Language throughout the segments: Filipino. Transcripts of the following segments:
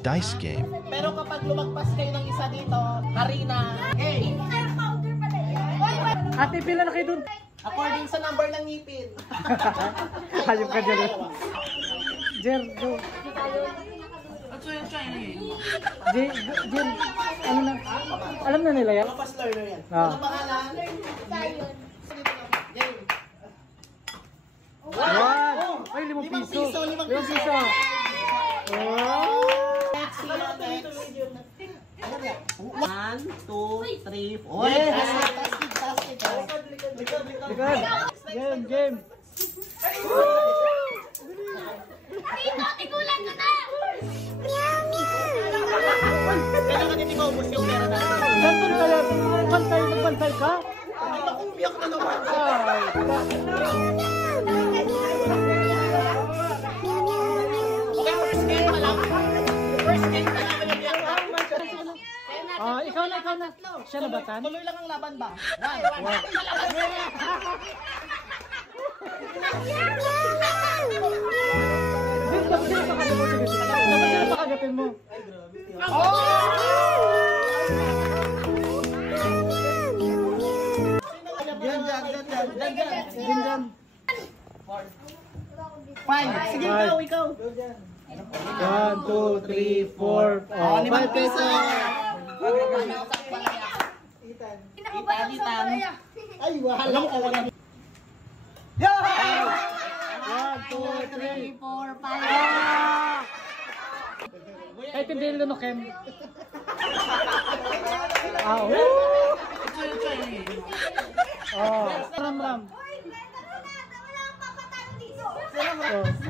dice game. Pero kapag lumagpas kayo ng isa dito, Karina, hey! Ate, pila na kayo dun? According sa number ng ngipin. Hayop ka dyan. Jer, go. Jer, ano na? Alam na nila yan? Mga fast learner yan. Ah. Ano pangalan? Game. One! Ay, 5 piso. 5 piso. Wow! Next. 1, 2, 3, 4. Yes! Likod. Game. Tikulan ka na! Kailangan din maubos yung pera natin. Saan kaya? Magpantay ka? Ay, naku, umiyak na naman. Ay, Okay, first game pa lang. First game pa lang. ikaw na. Siya na batan? Tuloy lang ang laban ba? Dapat sila pakagapin mo. Diyan. 5. Sige, ikaw. 1, 2, 3, 4. Oh, 5 piso. Itan. Ay, wahala ka lang. 1, 2, 3, 4, 5. Kahit hindi nilo no, Kem. Ram.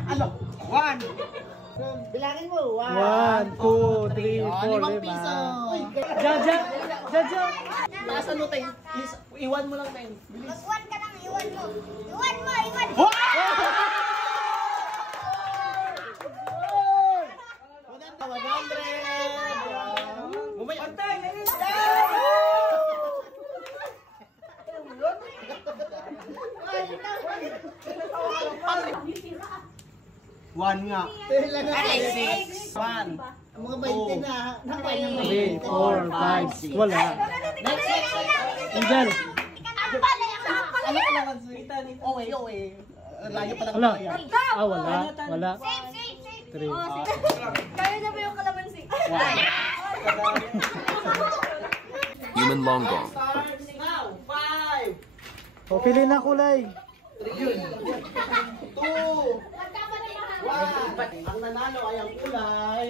Ano? 1. Bilangin mo. 1, 2, 3, 4, 5 piso. Jaja. Nasa ano tayo? Please, iwan mo lang tayo. Bilis. Mag-1 ka lang, iwan mo. Iwan mo. One nga. 6. 1. Mga 20 na. 3, 4, 5, 6. Wala. Next. Angel. Ano ka naman, sweet? Okay. Layo pa lang. Wala. Wala. Save. 3. Kaya na ba yung kalamansi? Human long gong. Starts now. 5. O, pili na kulay. 2. 1. Ang nanalo ay ang kulay.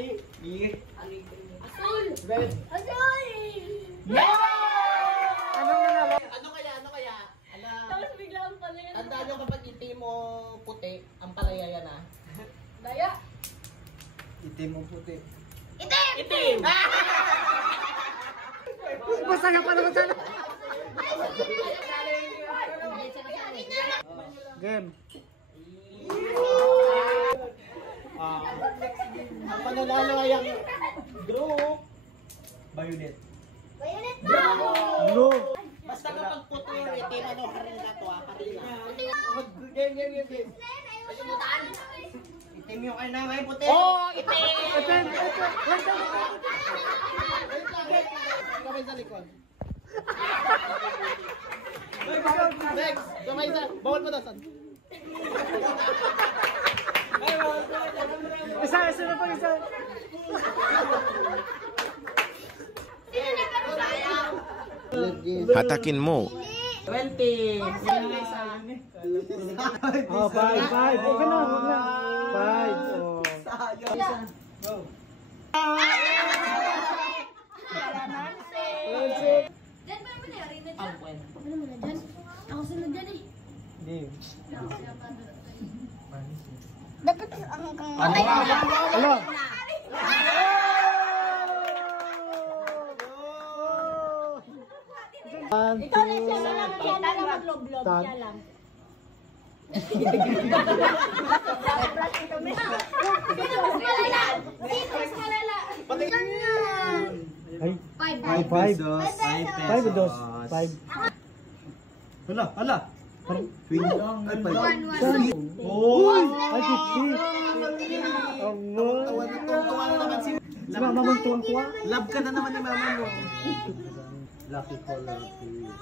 Asul! Red. Asul! Anong nanalo? Ano kaya? Ala. Tapos biglang pala yun. Tandaan nyo kapag itim mo puti, ang palaya yan ah. Daya! Itim o puti. Itim! Masaya pa naman sana. Game. Ang pananalo ay ang group. Violet. Violet na! Blue. Basta kapag puti yung itim, ano, harina to ah, harina. Game. Itim yung kay namin, puti. Itim! Kamay sa likod. Next! Kamay sa... Bawal mo na, son. Isa na pa isa. Hatakin mo. 20. Oh, 5. Huwag na. 5. Oh. Diyan ba naman yari na dyan? Pwede. Ano mo na dyan? Ako sunod dyan eh. Hindi. Dapat hanggang... Hello. Ikaw na siya lang. Siya lang mag-log-log. Siya lang. Ay, 5. 5 dos. 5. Hala. Parang 20. Ay, 5. Uy! Ay, 50. Tawa na naman si... Mama mong tuwang-tuwa. Love ka na naman ni mama mo. Lucky color.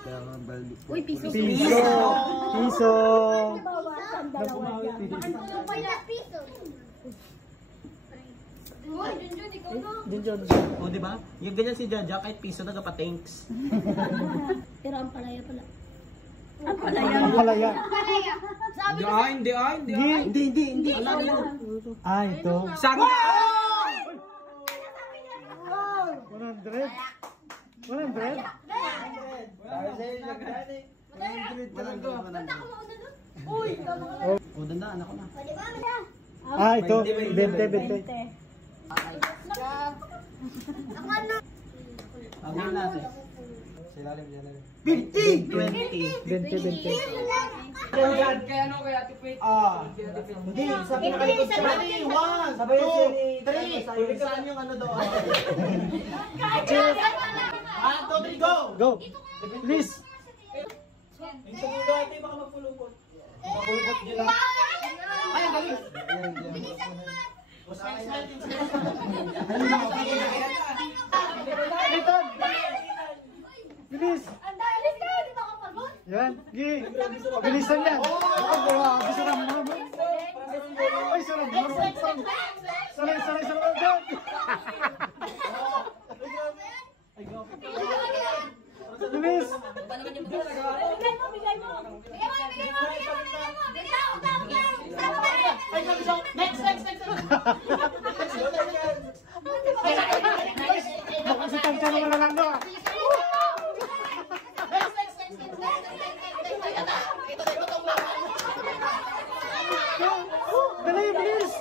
Kaya nga bali. Uy, piso. Piso. Piso. Bawasan, dalawa dyan. Piso. Uy, Junjun, ikaw na. Junjun. O, di ba? Yung ganyan si Jaja, kahit piso na pa-thanks. Pero ang palaya pala. Ang palaya. Sabi ko Hindi. Alam mo. Ah, ito. Sabi na! 100. 100? O, dandaan ako na. Ah, ito. 20. Ang natin. Silalim dyan. 20! 20. Hindi, sa pinakalikod siya. 1, 2, 3. Saan yung ano doon? 1, 2, 3, go! Go. Please. Ito mo dati, baka magpulupot. Magpulupot dyan lang. Ay, ang galing. Ethan. Bilis. Yan. Gi. Bilisan yan. Grabe, sarap naman. Ay, sarap naman. Saray. Bilis. Makasitan ka naman na lang doon. Dali, bilis.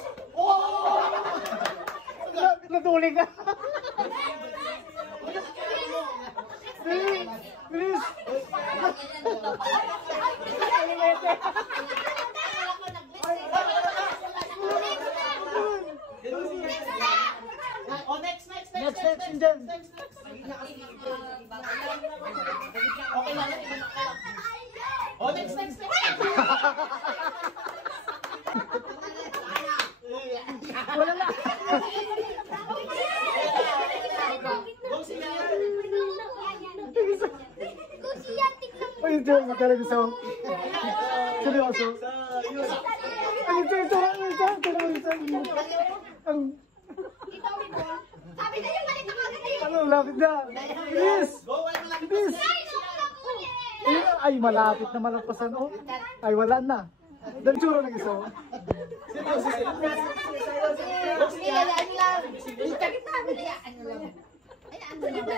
Natuli ka. Dali, bilis. Next, Indian. O, next. Wala na. Ay, ito, magaling sa seryoso. Ay, ito. Ang, Sabi na yung balik na maganda. ano, lapit na. Bilis. Bilis. Ay, malapit na malagpasan. Oh. Ay, wala na. Dansura ng isa. Oh.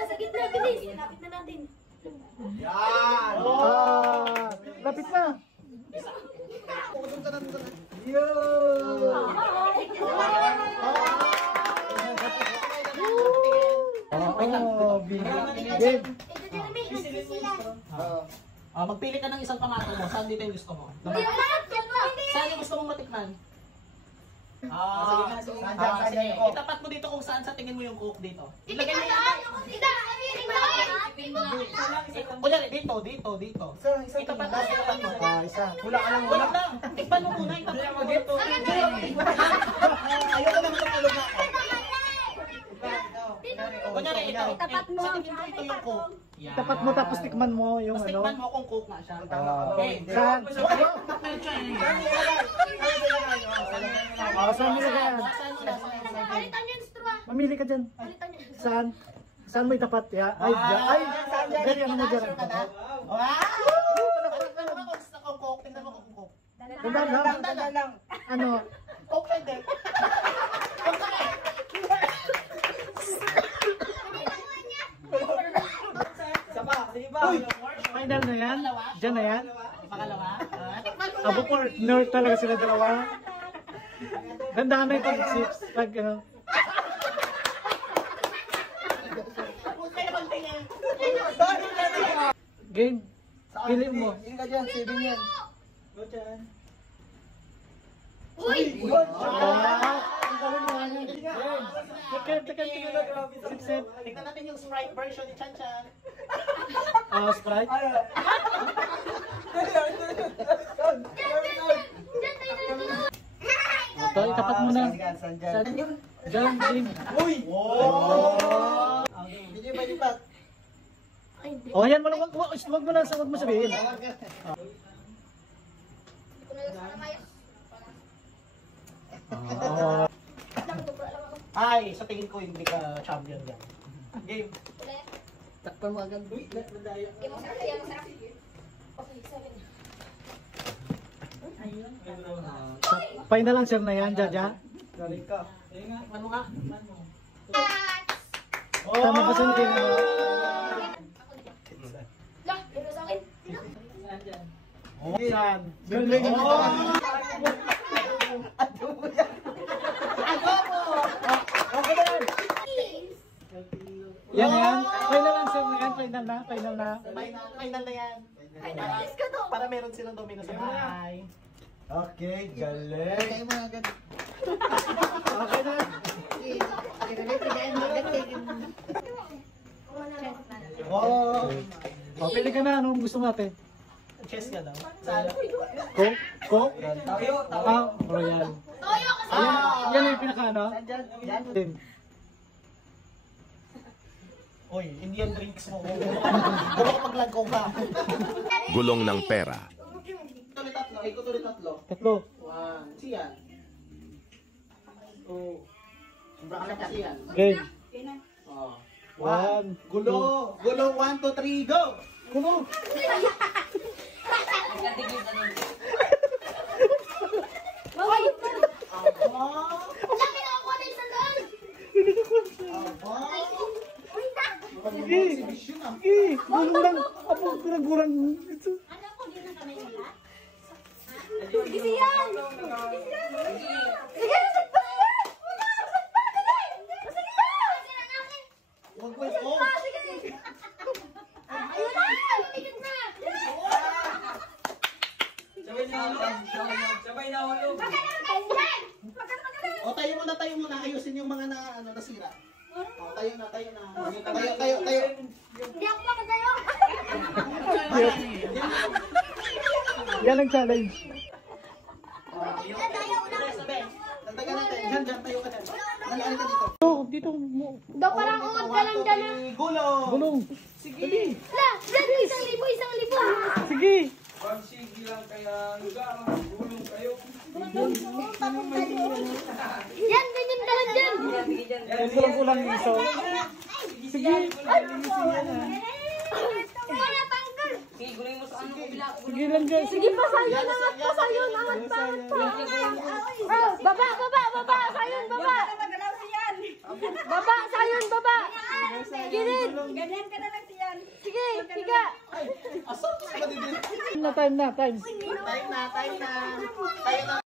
Sa gitna, bilis. Lapit na natin. Ah, lapit na. Oh, big. Magpili ka ng isang pamato mo. Saan dito yung gusto mo? Saan yung gusto mong matikman? Sige. Itapat mo dito kung saan sa tingin mo yung cook dito. Ilagay mo kunyari, dito. Itapat mo. Ah, isa. Wala ka lang. Wala lang. Tikman mo muna. Itapat mo dito. Ayoko na matulog na ako. Kunyari, ito. Itapat mo. Sa tingin mo ito yung cook. Yan. Tapat mo tapos tikman mo yung Tapos ano. tikman mo kung cook na siya. Okay. Saan? Ah, saan mo yan? Palitan yung straw. Mamili ka dyan. Palitan yung Saan? Saan mo itapat? Ya? Ay, dyan, ano mo dyan? Tingnan mo kung cook. Tanda lang. Ano? Cook hindi. Final na yan? Dyan na yan? Pangalawa. Tikman mo Abo po, nerd talaga sila dalawa. Ganda na yung pag ano. Game. Pili mo. Yung ka dyan, 7 yan. Go dyan. Ang galing mo. Tekan. Sip. Tingnan natin yung Sprite version ni Chan Chan. Sprite. So, itapat mo na. Diyan, Jing. Uy! Oh! Hindi nyo ba lipat? O, yan mo lang. Wag mo na. Wag mo sabihin. Ay, sa tingin ko hindi ka champion yan. Game. Takpan mo agad. Uy, nadaya. Final answer na yan, Jaja. Galing ka. Ayun nga. Ano nga? Tama ba sa game mo? Saan? Galing. Okay na yan. Yan na yan. Final answer na yan. Final na. Final na. Final na yan. Para meron silang domino sa bahay. Okay, galing. Okay na. Oh! O, pili ka na. Anong gusto mo natin? Chess ka daw. Saan? Coke? Coke? Tayo, tayo. Ah, Royal. Yan yung pinaka ano? Din. Oy, Indian drinks mo. Baka paglagkong ka. Gulong ng pera. Tuloy tatlo. Ikot tuloy tatlo. Tatlo. 1. Siyan. Oh. Sobra ka na siyan. Game. Oh. 1. Gulo. Gulo. 1, 2, 3, go! Kulo. Sige. Sige. Gulong. Apo, kurang-kurang. Wag wait. Oh. Sabay na hulog. O, tayo muna. Ayusin yung mga nasira. O, tayo na. Tayo. Yan ang challenge. Tagtagan natin. Diyan, tayo ka dyan. Nalaan ka dito. Dito mo. Do, parang uod ka lang dyan. Gulo. Gulong. La, dyan, 1,000. Sige. Pagsigi lang kaya lugar. Gulong kayo. Yan, ganyan dahan dyan. Kulang-kulang iso. Sige. Wala tanggal. Sige lang dyan. Sige pa, sayon. Angat pa, sayon. Angat pa. Oh, baba. Sayon, baba. Baba, sayon, baba. Gilid. Ganyan ka na lang siyan. Sige, tiga. Time na. Time na. Tayo na.